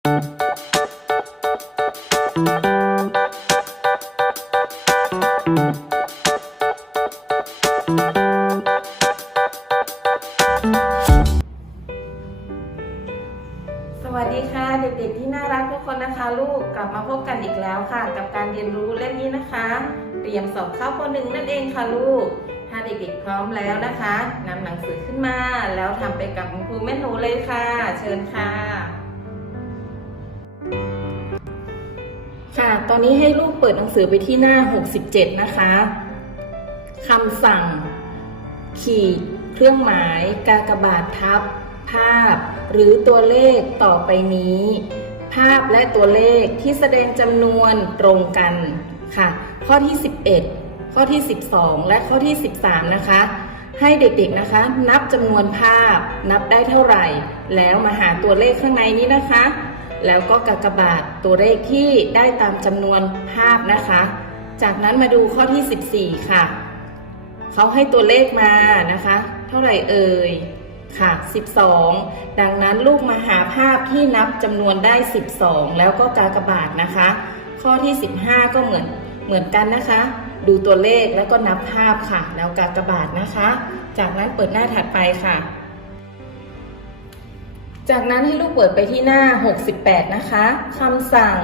สวัสดีค่ะเด็กๆที่น่ารักทุกคนนะคะ ลูกกลับมาพบกันอีกแล้วค่ะ กับการเรียนรู้เล่มนี้นะคะเตรียมสอบเข้าปหนึ่งนั่นเองค่ะลูก ถ้าเด็กๆพร้อมแล้วนะคะนำหนังสือขึ้นมา แล้วทำไปกับคุณครูแม่หนูเลยค่ะ เชิญค่ะ ตอนนี้ให้ลูกเปิดหนังสือไปที่หน้า 67 นะคะคำสั่ง ขีด เครื่องหมาย กากบาททับ ภาพ หรือตัวเลขต่อไปนี้ ภาพและตัวเลขที่แสดงจำนวนตรงกันค่ะ ข้อที่ 11 ข้อที่ 12 และข้อที่ 13 นะคะ ให้เด็กๆนะคะ นับจำนวนภาพ นับได้เท่าไหร่ แล้วมาหาตัวเลขข้างในนี้นะคะ แล้วก็กากบาทตัวเลขที่ได้ตามจำนวนภาพนะคะ จากนั้นมาดูข้อที่ 14 ค่ะ เขาให้ตัวเลขมานะคะ เท่าไหร่เอ่ยค่ะ 12 ดังนั้นลูกมาหาภาพที่นับจำนวนได้ 12 แล้วก็กากบาทนะคะ ข้อที่ 15 ก็เหมือนเหมือนกันนะคะ ดูตัวเลขแล้วก็นับภาพค่ะ แล้วกากบาทนะคะ จากนั้นเปิดหน้าถัดไปค่ะ จากนั้นให้ลูกเปิดไปที่หน้า 68 นะคะคำสั่ง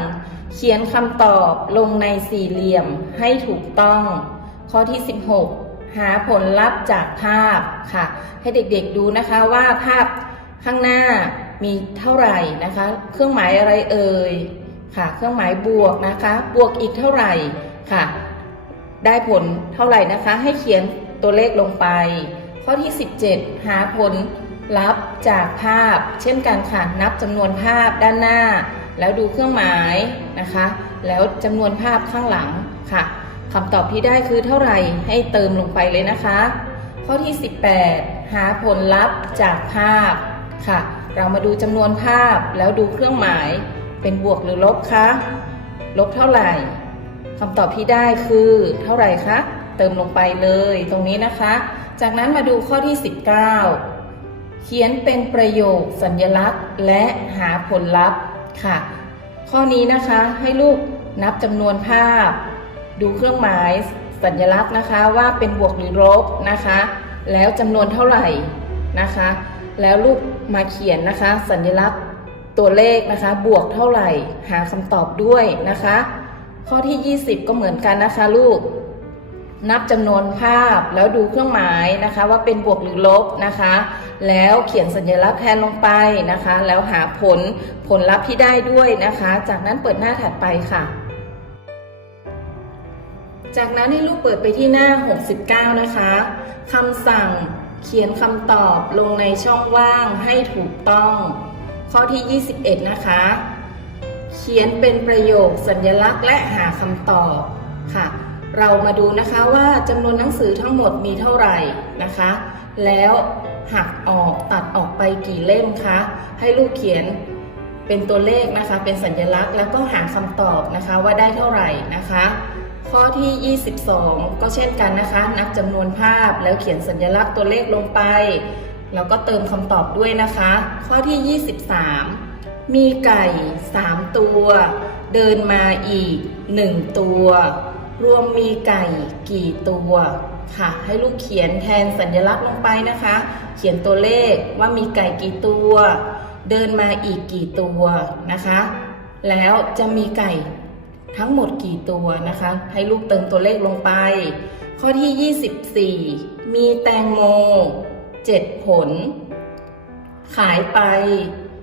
เขียนคำตอบลงในสี่เหลี่ยมให้ถูกต้อง ข้อที่ 16 หาผลลัพธ์จากภาพค่ะ ให้เด็กๆดูนะคะว่าภาพข้างหน้ามีเท่าไหร่นะคะ เครื่องหมายอะไรเอ่ยค่ะ เครื่องหมายบวกนะคะ บวกอีกเท่าไหร่ค่ะ ได้ผลเท่าไหร่นะคะ ให้เขียนตัวเลขลงไป ข้อที่ 17 หาผล ลัพธ์จากภาพ เช่นกันค่ะ นับจำนวนภาพด้านหน้า แล้วดูเครื่องหมายนะคะ แล้วจำนวนภาพข้างหลังค่ะคำตอบที่ได้คือเท่าไหร่ให้เติมลงไปเลยนะคะ ข้อที่ 18 หาผลลัพธ์จากภาพค่ะ เรามาดูจำนวนภาพแล้วดูเครื่องหมาย เป็นบวกหรือลบคะลบเท่าไหร่คำตอบที่ได้คือเท่าไหร่คะเติมลงไปเลยตรงนี้นะคะ จากนั้นมาดูข้อที่ 19 เขียนเป็นประโยคสัญลักษณ์ และหาผลลัพธ์ค่ะ ข้อนี้นะคะให้ลูกนับจำนวนภาพ ดูเครื่องหมายสัญลักษณ์นะคะว่าเป็นบวกหรือลบนะคะ แล้วจำนวนเท่าไหร่นะคะ แล้วลูกมาเขียนนะคะ สัญลักษณ์ตัวเลขนะคะ บวกเท่าไหร่ หาคำตอบด้วยนะคะ ข้อที่ 20 ก็เหมือนกันนะคะลูก นับจำนวนภาพแล้วดูเครื่องหมายนะคะ ว่าเป็นบวกหรือลบนะคะ แล้วเขียนสัญลักษณ์แทนลงไปนะคะ แล้วหาผลผลลัพธ์ที่ได้ด้วยนะคะ จากนั้นเปิดหน้าถัดไปค่ะ จากนั้นให้ลูกเปิดไปที่หน้า 69 นะคะคำสั่งเขียนคำตอบลงในช่องว่างให้ถูกต้อง ข้อที่ 21 นะคะ เขียนเป็นประโยคสัญลักษณ์และหาคำตอบค่ะ เรามาดูนะคะว่าจำนวนหนังสือทั้งหมดมีเท่าไหร่นะคะ แล้วหักออกตัดออกไปกี่เล่มคะ ให้ลูกเขียนเป็นตัวเลขนะคะ เป็นสัญลักษณ์ แล้วก็หาคำตอบนะคะว่าได้เท่าไหร่นะคะ ข้อที่ 22 ก็เช่นกันนะคะ นับจำนวนภาพแล้วเขียนสัญลักษณ์ตัวเลขลงไป แล้วก็เติมคำตอบด้วยนะคะ ข้อที่ 23 มีไก่ 3 ตัว เดินมาอีก 1 ตัว รวมมีไก่กี่ตัวค่ะ ให้ลูกเขียนแทนสัญลักษณ์ลงไปนะคะ เขียนตัวเลขว่ามีไก่กี่ตัว เดินมาอีกกี่ตัวนะคะ แล้วจะมีไก่ทั้งหมดกี่ตัวนะคะ ให้ลูกเติมตัวเลขลงไป ข้อที่ 24 มีแตงโม 7 ผล ขายไป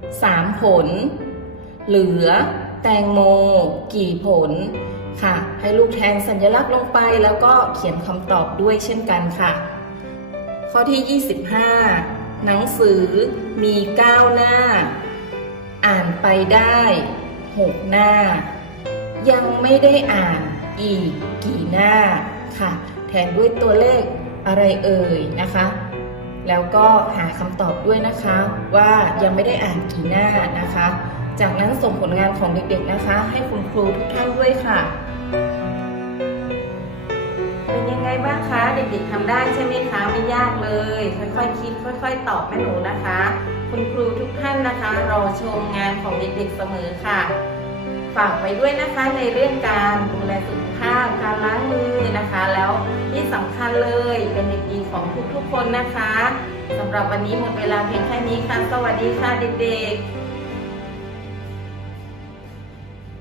3 ผล เหลือแตงโม กี่ผลค่ะ ลูกแทนสัญลักษณ์ลงไป แล้วก็เขียนคำตอบด้วยเช่นกันค่ะ ข้อที่ 25 หนังสือมี 9 หน้า อ่านไปได้ 6 หน้า ยังไม่ได้อ่านอีกกี่หน้าค่ะ แทนด้วยตัวเลขอะไรเอ่ยนะคะ แล้วก็หาคำตอบด้วยนะคะว่ายังไม่ได้อ่านกี่หน้านะคะ จากนั้นส่งผลงานของเด็กๆนะคะ ให้คุณครูทุกท่านด้วยค่ะ เป็นยังไงบ้างคะเด็กๆทำได้ใช่ไหมคะไม่ยากเลย ค่อยๆคิด ค่อย ๆ ตอบแม่หนูนะคะ คุณครูทุกท่านนะคะ รอชมงานของเด็กๆเสมอค่ะ ฝากไว้ด้วยนะคะในเรื่องการดูแลสุขภาพการล้างมือนะคะ แล้วที่สำคัญเลยเป็นเด็กดีของทุกๆคนนะคะสำหรับวันนี้หมดเวลาเพียงแค่นี้ค่ะ สวัสดีค่ะเด็กๆ